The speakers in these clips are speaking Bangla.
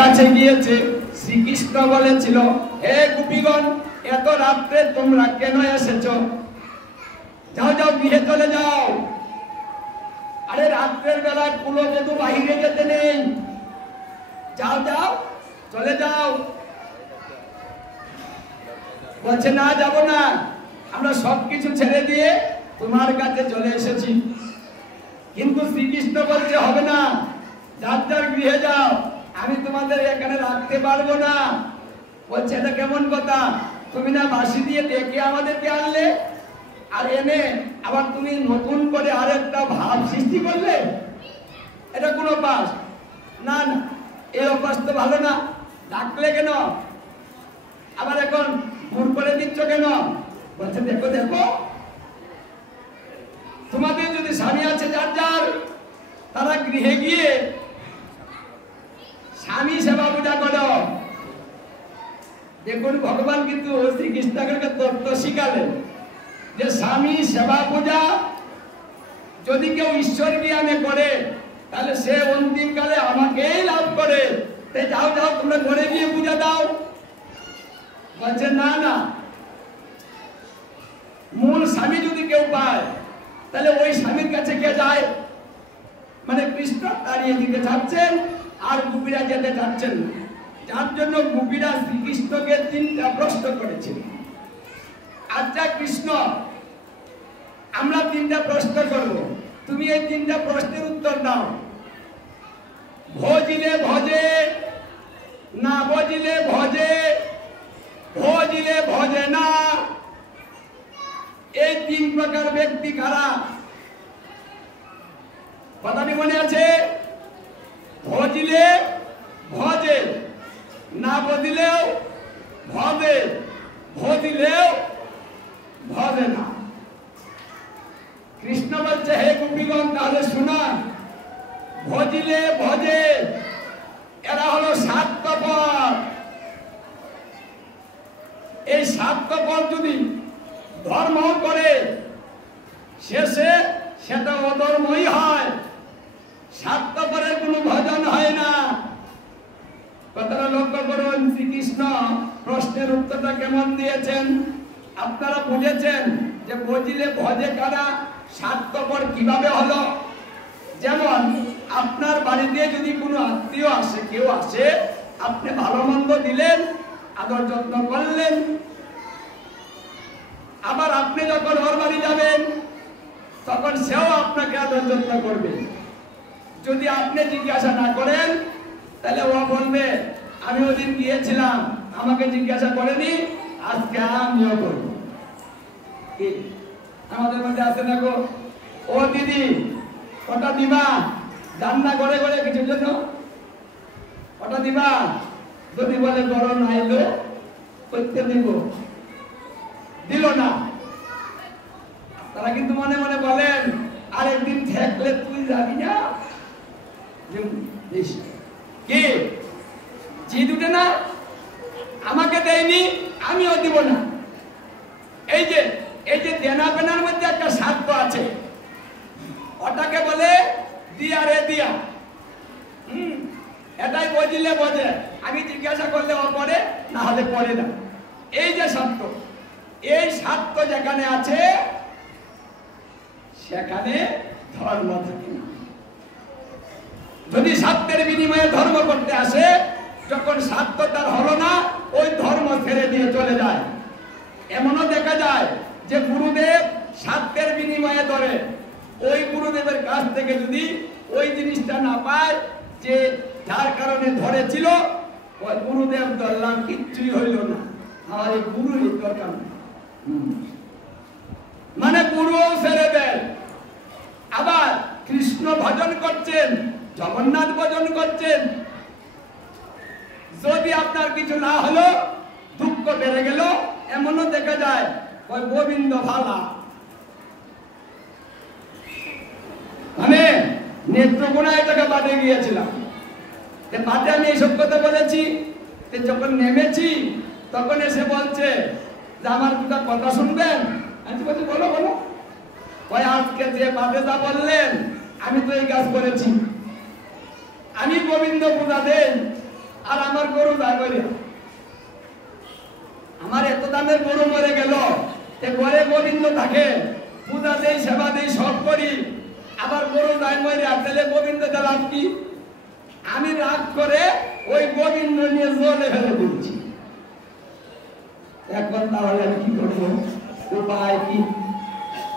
কাছে গিয়েছে। শ্রীকৃষ্ণ বলেছিল, হে গোপীগণ, এত রাত্রে তোমরা কেন এসেছো? যাও যাও, গৃহে চলে যাও। আরে রাত্রের বেলায় কুলবধূ বাহিরে যেতে নেই, যাও যাও, চলে যাও। বলছে, না, যাব না, আমরা সবকিছু ছেড়ে দিয়ে তোমার কাছে চলে এসেছি। কিন্তু শ্রীকৃষ্ণ বলছে, হবে না, যার যার গৃহে যাও, আমি তোমাদের এখানে রাখতে পারবো না। বলছে, এটা কেমন কথা? তুমি না বাঁশি দিয়ে ডেকে আমাদেরকে আনলে, আর এনে আবার তুমি নতুন করে আরেকটা ভাব সৃষ্টি করলে, এটা কোন অভ্যাস? না না, এই অভ্যাস তো ভালো না। ডাকলে কেন? আবার এখন ভুল করে দিচ্ছ কেন? বলছে, দেখো দেখো, তোমাদের যদি স্বামী আছে যার যার, তারা গৃহে গিয়ে স্বামী সেবা পূজা করো। দেখুন, ভগবান কিন্তু শ্রীকৃষ্ণকে তত্ত্ব শিখালেন যে স্বামী সেবা পূজা যদি কেউ ঈশ্বর জ্ঞানে করে, তাহলে সে অন্তিম কালে আমাকেই লাভ করে। তাই যাও যাও, তোমরা ঘরে গিয়ে পূজা দাও। বলছে, না না, মূল স্বামী যদি কেউ পায়, তাহলে ওই স্বামীর কাছে কে যায়? মানে কৃষ্ণ তাড়িয়ে দিতে চাচ্ছেন, আর গোপীরা যেতে চাচ্ছেন। যার জন্য গোপীরা শ্রীকৃষ্ণকে 3টা প্রশ্ন করেছিল। আচ্ছা কৃষ্ণ, আমরা 3টা প্রশ্ন করব, তুমি এই 3টা প্রশ্নের উত্তর দাও। ভজিলে ভজে, না ভজিলে ভজে, ভজিলে ভজে না, এই 3 প্রকার ব্যক্তি কারা? কথাটি মনে আছে? ভজিলে ভজে, না বদিলেও ভজে, ভজিলেও ভজে না। কৃষ্ণ বলছে, হে গোপীগণ, তাহলে শোনা, ভজিলে ভজে এরা হলো স্বার্থপর। এই স্বার্থপর যদি ধর্ম করে, শেষে সেটা অধর্মই হয়। স্বার্থপরের কোনো ভজন হয় না। কথাটা লক্ষ্য করুন, শ্রীকৃষ্ণ প্রশ্নের উত্তরটা কেমন দিয়েছেন আপনারা বুঝেছেন যে ভজিলে ভজে কারা, স্বার্থপর কিভাবে হলো। যেমন আপনার বাড়িতে যদি কোনো আত্মীয় আসে, কেউ আসে, আপনি ভালো মন্দ দিলেন, আদর যত্ন করলেন, আবার আপনি যখন ওর বাড়ি যাবেন, তখন সেও আপনাকে আদর যত্ন করবে। যদি আপনি জিজ্ঞাসা না করেন, তাহলে ও বলবে, আমি ওদিন গিয়েছিলাম, আমাকে জিজ্ঞাসা করেনি, আজকে আমিও করব। আমাদের মধ্যে আছে না গো, ও দিদি ওটা দিবা, রান্না করে করে কিছুর জন্য ওটা দিবা, যদি বলে গরম আইলো করতে দিব, দিল না। তারা কিন্তু মনে মনে বলেন, আরেকদিন ঠেকলে তুই যাবি না, কি জিদ উঠে না, আমাকে দেয়নি, আমিও দিব না। এই যে দেনা পেনার মধ্যে একটা স্বার্থ আছে, ওটাকে বলে দিয়া রে দিয়া। এটাই বজিলে বজে, আমি জিজ্ঞাসা করলে ও পরে, না হলে পরে না। এই যে স্বার্থ, এই স্বার্থ যেখানে আছে সেখানে ধর্ম থাকে না। যদি স্বার্থের বিনিময়ে ধর্ম করতে আসে, যখন স্বার্থ তার হলো না, ওই ধর্ম ছেড়ে দিয়ে চলে যায়। এমনও দেখা যায় যে গুরুদেব স্বার্থের বিনিময়ে ধরে, ওই গুরুদেবের কাছ থেকে যদি ওই জিনিসটা না পায়, যে যার কারণে ধরেছিল, ওই গুরুদেব ধরলাম, কিচ্ছুই হইল না, আমার এই গুরুরই দরকার নেই। মানে গুরুও ছেড়ে দেয়। আবার কৃষ্ণ ভজন করছেন, জগন্নাথ ভজন করছেন, যদি আপনার কিছু না হলো, দুঃখ বেড়ে গেল, এমনও দেখা যায় ওই গোবিন্দ ভালা। মানে নেত্রকোনা এটাকে বাদে গিয়েছিলাম, বাদে আমি এইসব কথা বলেছি। যখন নেমেছি তখন এসে বলছে যে আমার দুটা কথা শুনবেন। আমি বলছি, বলো বলো। ওই আজকে যে বাদে যা বললেন, আমি তো এই কাজ করেছি। আমি গোবিন্দ পূজা দেন, আর আমার গরু যায় মরে, আমার এত দামের গরু মরে গেল, ঘরে গোবিন্দ থাকে, পূজা দেই, সেবা দেই, সব করি, আবার গরু যায় মরে, তাহলে গোবিন্দ দিলাম কি? আমি রাগ করে ওই গোবিন্দ নিয়ে জলে ফেলে দিচ্ছি। এখন তাহলে কি করবো, উপায় কি?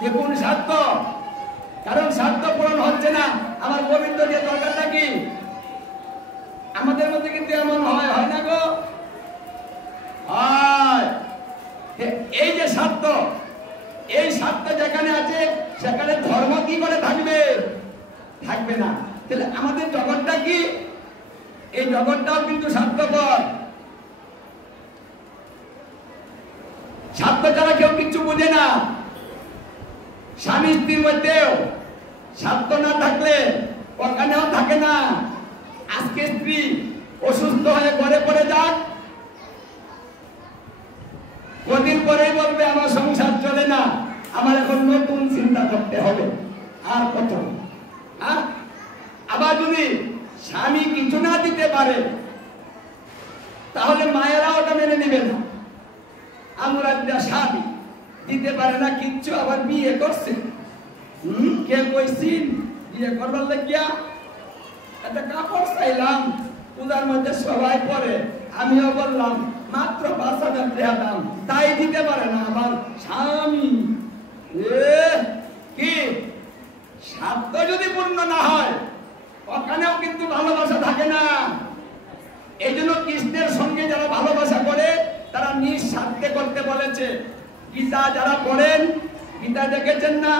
দেখুন স্বার্থ, কারণ স্বার্থ পূরণ হচ্ছে না, আমার গোবিন্দ দিয়ে দরকারটা কি? আমাদের মধ্যে কিন্তু এমন হয়, হয় না গো? হয়। এই যে স্বার্থ, এই স্বার্থ যেখানে আছে সেখানে ধর্ম কি করে থাকবে? থাকবে না। তাহলে আমাদের জগৎটা কি? এই জগৎটাও কিন্তু স্বার্থপর। স্বার্থ ছাড়া কেউ কিছু বোঝে না। স্বামী স্ত্রীর মধ্যেও স্বার্থ না থাকলে ওখানেও থাকে না। আজকে স্ত্রী অসুস্থ হয়ে ঘরে পড়ে যাক, কদিন পরেই বলবে আমার সংসার চলে না, আমার এখন নতুন চিন্তা করতে হবে। আর কত? আবার যদি স্বামী কিছু না দিতে পারে তাহলে মায়েরা ওটা মেনে নেবে না। আমরা স্বামী দিতে পারে না কিচ্ছু, আবার বিয়ে করছে, কে কইছিন বিয়ে করবার লাগিয়া? একটা কাপড় চাইলাম, পূজার মধ্যে সবাই পরে, আমিও বললাম মাত্র ৫,০০০ টাকা দাম, তাই দিতে পারে না আমার স্বামী। কি স্বার্থ যদি পূর্ণ না হয় ওখানেও কিন্তু ভালোবাসা থাকে না। এই জন্য কৃষ্ণের সঙ্গে যারা ভালোবাসা করে তারা নিঃস্বার্থে করতে বলেছে। গীতা যারা পড়েন, গীতা দেখেছেন না?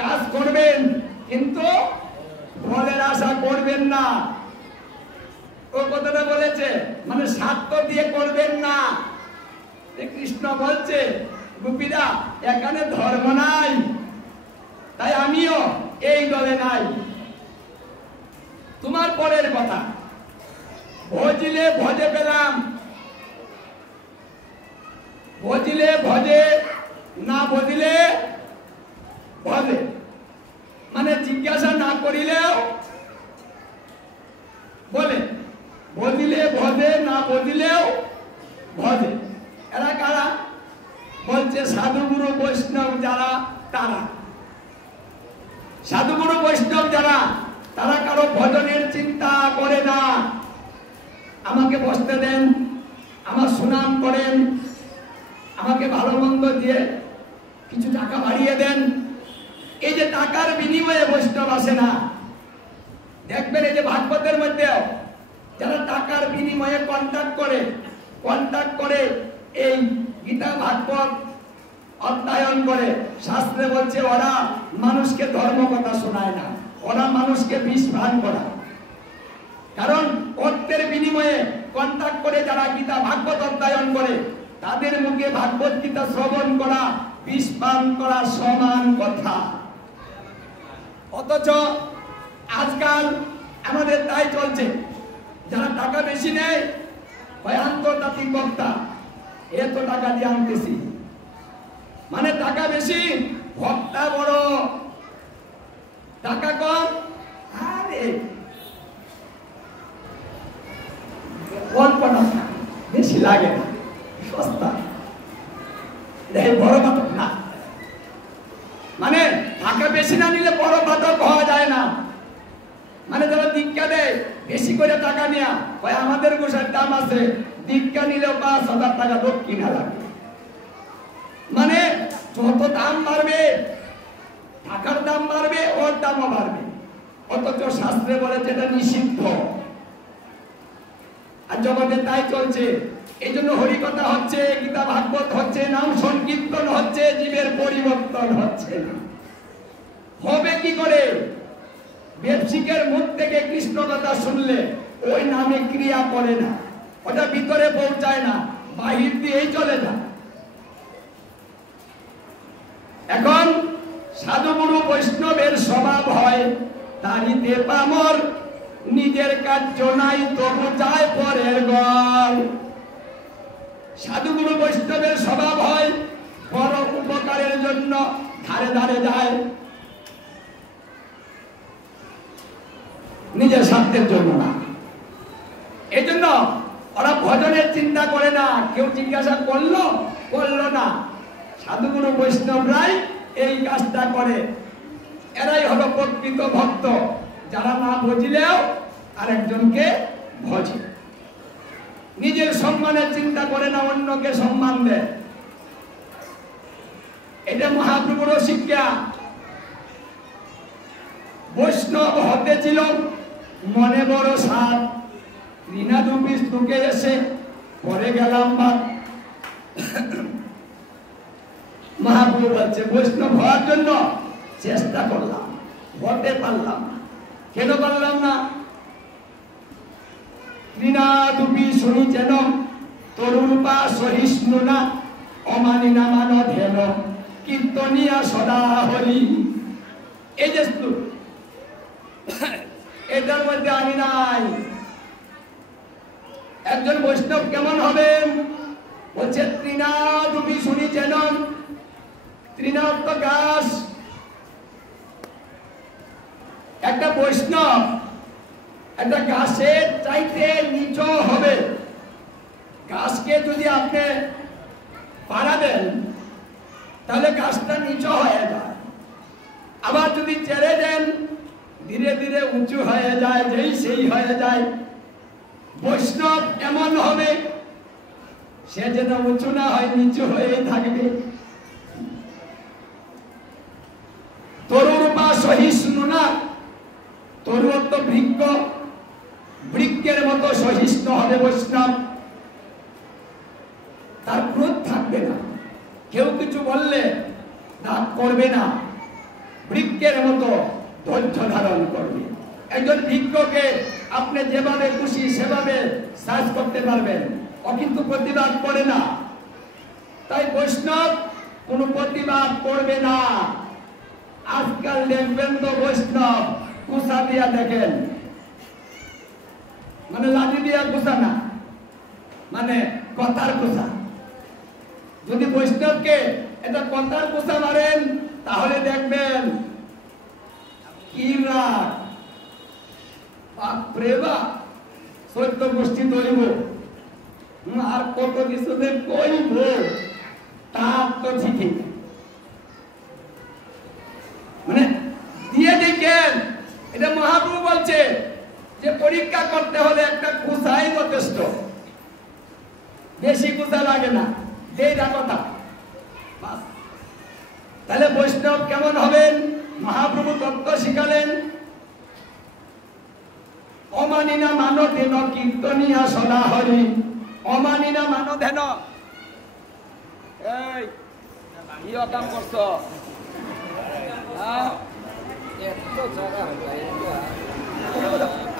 কাজ করবেন কিন্তু ফলের আশা করবেন না, ও কথাটা বলেছে, মানে স্বার্থ দিয়ে করবেন না। কৃষ্ণ বলছে গোপীরা এখানে ধর্ম নাই, তাই আমিও এই দলে নাই। তোমার পরের কথা, ভজিলে ভজে পেলাম, ভজিলে ভজে, না বজিলে ভজে, মানে জিজ্ঞাসা না করিলেও বলে, বজিলে ভজে, না বজিলেও ভজে। এরা কারা? বলছে সাধুগুরু বৈষ্ণব যারা, তারা। সাধুগুরু বৈষ্ণব যারা, তারা কারো ভজনের চিন্তা করে না। আমাকে বসতে দেন, আমার সুনাম করেন, আমাকে ভালো মন্দ দিয়ে কিছু টাকা বাড়িয়ে দেন। এই যে টাকার বিনিময়ে বৈষ্ণব আসে না। দেখবেন এই যে ভাগবতের মধ্যেও যারা টাকার বিনিময়ে কন্ট্যাক্ট করে এই গীতা ভাগবত অধ্যয়ন করে, শাস্ত্রে বলছে ওরা মানুষকে ধর্ম কথা শোনায় না, ওরা মানুষকে বিষ পান করায়। কারণ অর্থের বিনিময়ে কন্ট্যাক্ট করে যারা গীতা ভাগবত অধ্যয়ন করে তাদের মুখে ভাগবত গীতা শ্রবণ করা বিষ পান করা সমান কথা। অথচ আজকাল আমাদের তাই চলছে, যারা টাকা বেশি নেয় হয় আন্তর্জাতিক বক্তা, এত টাকা দিয়ে আনতেছি, মানে টাকা বেশি বক্তা বড়, টাকা কম, আরে অল্প টাকা বেশি লাগে না, সস্তা, বড় পাঠক না। মানে টাকা বেশি না নিলে বড় পাঠক হওয়া যায় না। মানে যারা দীক্ষা দেয় বেশি করে টাকা নেয়া, আমাদের গোসার দাম আছে, দীক্ষা নিলেও ৫,০০০ টাকা দক্ষিণা লাগবে। মানে যত দাম বাড়বে, টাকার দাম বাড়বে, ওর দামও বাড়বে। অথচ শাস্ত্রে বলেছে এটা নিষিদ্ধ। আর জগতে তাই চলছে। এই জন্য হরিকথা হচ্ছে, গীতা ভাগবত হচ্ছে, নাম সংকীর্তন হচ্ছে, জীবের পরিবর্তন হচ্ছে না। হবে কি করে? ব্যবসিকের মুখ থেকে কৃষ্ণ কথা শুনলে ওই নামে ক্রিয়া করে না, ওটা ভিতরে পৌঁছায় না, বাহির দিয়েই চলে যায়। এখন সাধুগুরু বৈষ্ণবের স্বভাব হয় তারিতে পামর, নিজের কার্য নাই তবু যায় পরের গল। সাধুগুরু বৈষ্ণবের স্বভাব হয় বড় উপকারের জন্য ধারে ধারে যায়, নিজের স্বার্থের জন্য না। এই জন্য ওরা ভজনের চিন্তা করে না, কেউ জিজ্ঞাসা করলো না। সাধুগুরু বৈষ্ণবরাই এই কাজটা করে। এরাই হলো প্রকৃত ভক্ত, যারা না বুঝলেও আরেকজনকে ভজে। নিজের সম্মানের চিন্তা করে না, অন্যকে সম্মান দেয়। এটা মহাপ্রভুর শিক্ষা। বৈষ্ণব হতে ছিল মনে বড় সাধ, ঋণাদুপি ঢুকে এসে পরে গেলাম বা। মহাপ্রভু বলছে বৈষ্ণব হওয়ার জন্য চেষ্টা করলাম, হতে পারলাম না। কেন পারলাম না? ঋণাদুপি শুনি যেন তরুপা সহিষ্ণু না, অমানি না মানব হেন কীর্তনিয়া সদা হরি। এই যে এটার মধ্যে আমি নাই। একজন বৈষ্ণব কেমন হবেন? বলছে তৃণাদুপি শুনি যেন, তৃণাত্ম গাছ। একটা বৈষ্ণব একটা গাছের চাইতে নিচ হবে। গাছকে যদি আপনি পাড়া দেন তাহলে গাছটা নিচ হয়ে যায়, আবার যদি ছেড়ে দেন ধীরে ধীরে উঁচু হয়ে যায়, যেই সেই হয়ে যায়। বৈষ্ণব এমন হবে সে যেন উঁচু না হয়, নিচু হয়ে থাকবে। তরুরূপা সহিষ্ণু না, তরু অর্থ বৃক্ষ, বৃক্ষের মতো সহিষ্ণু হবে বৈষ্ণব। তার ক্রোধ থাকবে না, কেউ কিছু বললে রাগ করবে না, বৃক্ষের মতো ধৈর্য ধারণ করবে। একজন বৃক্ষকে আপনি যেভাবে খুশি সেভাবে সাজ করতে পারবেন, ও কিন্তু প্রতিবাদ করে না। তাই বৈষ্ণব কোনো প্রতিবাদ করবে না। আজকাল দেখবেন তো বৈষ্ণব কুসা দিয়া দেখেন, মানে লাঠি দিয়া কুসা না, মানে কথার কুসা। যদি বৈষ্ণবকে এটা কথার কুসা মারেন তাহলে দেখবেন কি রাগ, বাপরে বাপ, সত্য গোষ্ঠী তৈব আর কত কিছু কইব, তার তো ঠিকই মানে দিয়ে দেখেন। এটা মহাপ্রভু বলছে যে পরীক্ষা করতে হলে একটা কুসাই যথেষ্ট, বেশি কুসা লাগে না, এইটা কথা। তাহলে বৈষ্ণব কেমন হবেন? মহাপ্রভু তত্ত্ব শিখালেন, অমানিনা মানধেন কীর্তনিয়া সদা হরি। অমানিনা মানধেন, এই কি অকাম করছ?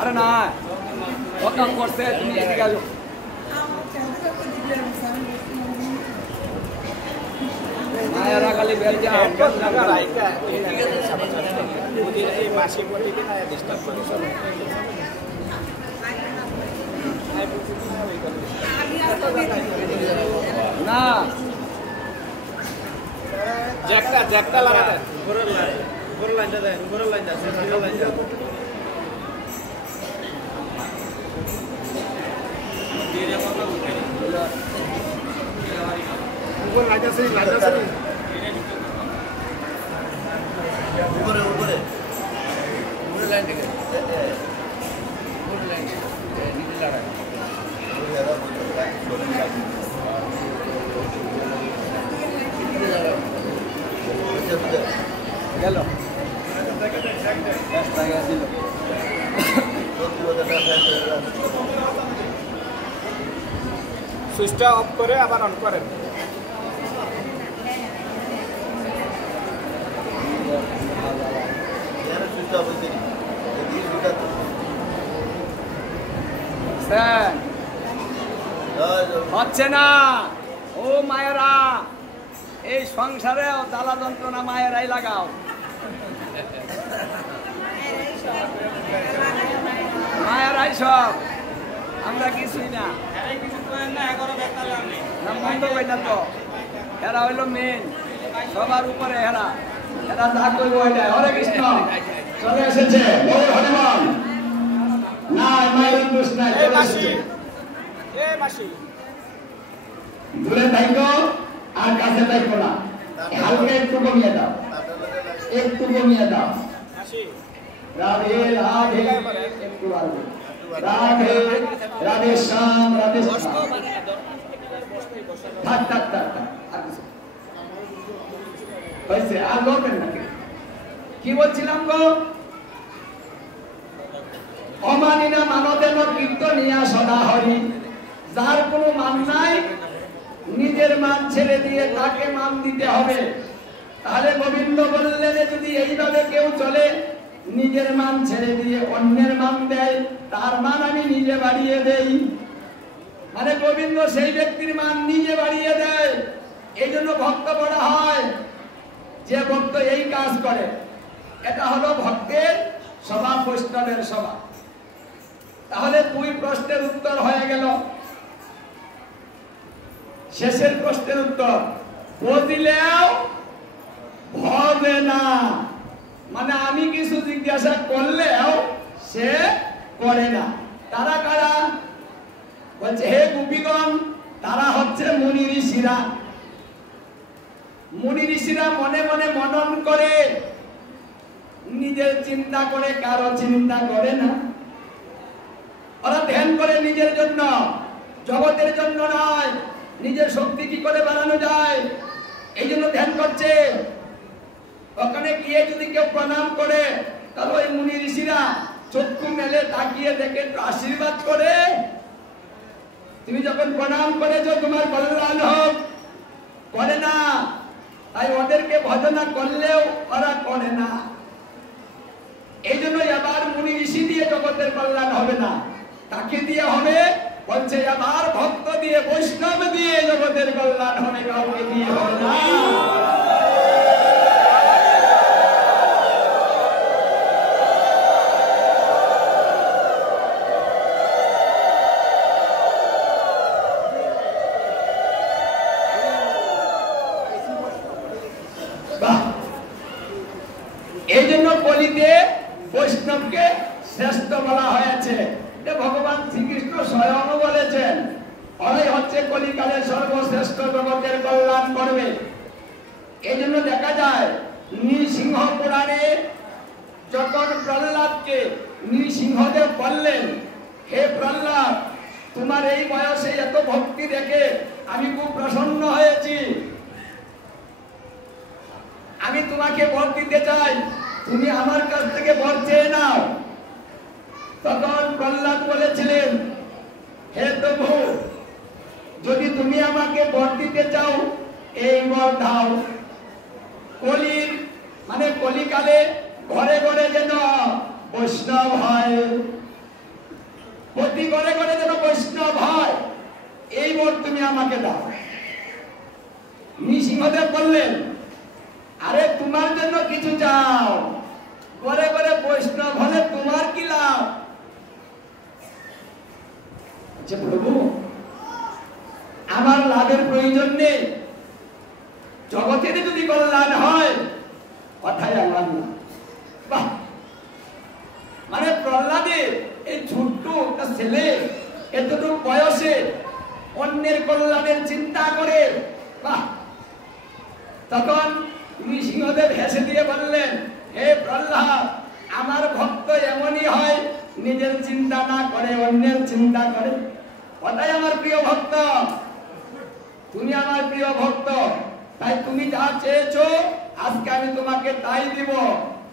আরে না, অকাম করছে, তুমি এদিকে আসো। মায়েরা খালি বেলজা লাগা রাইকা এদিকে এই মাসি পড়ে কি না ডিস্টার্ব করে চলো না জ্যাকটা লাগা দেন, উপরের লাইনটা দেন, উপরের লাইনটা সেন্টারের লাইনটা দিয়ে কথা বলতে উপর লাইনটা সেই উপরে লাইন থেকে উপরে লাইন নিচে লাগা গেল সুইচটা অফ করে আবার অন করেন। হচ্ছে না ও মায়েরা, এই সংসারে জ্বালা যন্ত্রণা মায়েরাই লাগাও। মায়েরাই সব, আমরা কিছুই না। বন্ধ করি না তো, এরা হইল মেন, সবার উপরে এরা যা করবো। হরে কৃষ্ণ চলে এসেছে, হনুমান না মায়ের দোষ নাই, দূরে থাকো আর কাছে থাকো না, হালকা একটু কমিয়ে দাও, একটু কমিয়ে দাও। রাধে রাধে, একটু রাধে রাধে রাধে শ্যাম, রাধে শ্যাম। থাক থাক থাক থাক, হয়েছে আর বলবেন নাকি? কি বলছিলাম গো? অমানিনা মানদেন কীর্তনিয়া সদা হরি, যার কোনো মান নাই নিজের মান ছেড়ে দিয়ে তাকে মান দিতে হবে। তাহলে গোবিন্দ বললেন যদি এইভাবে কেউ চলে, নিজের মান ছেড়ে দিয়ে অন্যের মান দেয়, তার মান আমি নিজে বাড়িয়ে দেই। মানে গোবিন্দ সেই ব্যক্তির মান নিজে বাড়িয়ে দেয়। এই জন্য ভক্ত বলা হয়, যে ভক্ত এই কাজ করে, এটা হলো ভক্তের স্বভাব, বৈষ্ণবের স্বভাব। তাহলে দুই প্রশ্নের উত্তর হয়ে গেল। শেষের প্রশ্নের উত্তর, বুঝলেও হবে না, মানে আমি কিছু জিজ্ঞাসা করলেও সে করে না। তারা কারা? বলছে হে গোপীগণ, তারা হচ্ছে মুনি ঋষিরা। মুনি ঋষিরা মনে মনে মনন করে, নিজের চিন্তা করে, কারো চিন্তা করে না। ওরা ধ্যান করে নিজের জন্য, জগতের জন্য নয়। নিজের শক্তি কি করে বাড়ানো যায় এই জন্য ধ্যান করছে। ওখানে গিয়ে যদি কেউ প্রণাম করে, তাহলে ওই মুনি ঋষিরা চক্ষু মেলে তাকিয়ে দেখে আশীর্বাদ করে, তুমি যখন প্রণাম করেছো তোমার কল্যাণ হোক, করে না। তাই ওদেরকে ভজনা করলেও ওরা করে না। এই জন্য এবার মুনি ঋষি দিয়ে জগতের কল্যাণ হবে না, তাকে দিয়ে হবে। বলছে আমার ভক্ত দিয়ে, বৈষ্ণব দিয়ে জগতের কল্যাণ হবে, কাউকে দিয়ে হবে না। এই জন্য কলিতে বৈষ্ণবকে শ্রেষ্ঠ বলা হয়েছে। ভগবান শ্রীকৃষ্ণ স্বয়ং বলেছেন, ওরাই হচ্ছে কলিকালের সর্বশ্রেষ্ঠ, জগতের কল্যাণ করবে। এই জন্য দেখা যায় নৃসিংহ পুরাণে যখন প্রহ্লাদকে নৃসিংহদেব বললেন, হে প্রহ্লাদ, তোমার এই বয়সে এত ভক্তি দেখে আমি খুব প্রসন্ন হয়েছি, আমি তোমাকে বর দিতে চাই, তুমি আমার কাছ থেকে বর চেয়ে নাও। তখন প্রহ্লাদ বলেছিলেন, হে প্রভু, যদি তুমি আমাকে বর দিতে চাও, এই বর দাও। কলির মানে কলিকালে ঘরে ঘরে যেন বৈষ্ণব হয়, প্রতি ঘরে ঘরে যেন বৈষ্ণব হয়, এই বর তুমি আমাকে দাও। নৃসিংহদেব বললেন, আরে তোমার জন্য কিছু চাও, ঘরে ঘরে বৈষ্ণব হলে তোমার কি লাভ? প্রভু, আমার লাভের প্রয়োজন নেই, জগতের যদি কল্যাণ হয়, কথাই আমার না। বাহ, মানে প্রহ্লাদের এই ছোট্ট একটা ছেলে এতটুকু বয়সে অন্যের কল্যাণের চিন্তা করে, বাহ। তখন নৃসিংহদেব হেসে দিয়ে বললেন, হে প্রহ্লাদ, আমার ভক্ত এমনই হয়, নিজের চিন্তা না করে অন্যের চিন্তা করে। ওটাই আমার প্রিয় ভক্ত, তুমি আমার প্রিয় ভক্ত, তাই তুমি যা চেয়েছো আজকে আমি তোমাকে তাই দিব।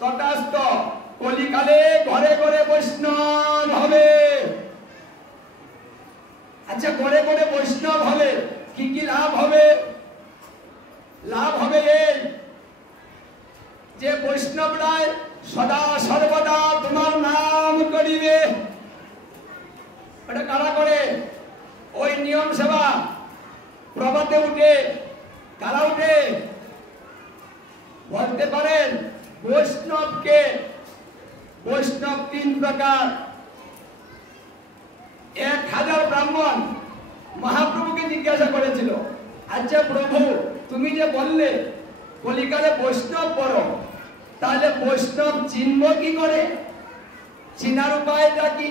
তথাস্ত, কলিকালে ঘরে ঘরে বৈষ্ণব হবে। আচ্ছা, ঘরে ঘরে বৈষ্ণব হবে, কি কি লাভ হবে? লাভ হবে এই যে বৈষ্ণবরাই সদা সর্বদা তোমার নাম করিবে। এটা কারা করে? ওই নিয়ম সেবা প্রভাতে উঠে কারা উঠে? বলতে পারেন বৈষ্ণবকে, বৈষ্ণব তিন প্রকার। 1000 ব্রাহ্মণ মহাপ্রভুকে জিজ্ঞাসা করেছিল, আচ্ছা প্রভু, তুমি যে বললে কলিকালে বৈষ্ণব বড়, তাহলে বৈষ্ণব চিনব কি করে? চিনার উপায়টা কি?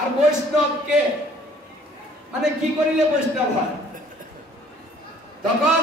আর বৈষ্ণব কে, মানে কি করিলে বৈষ্ণব হয়? তখন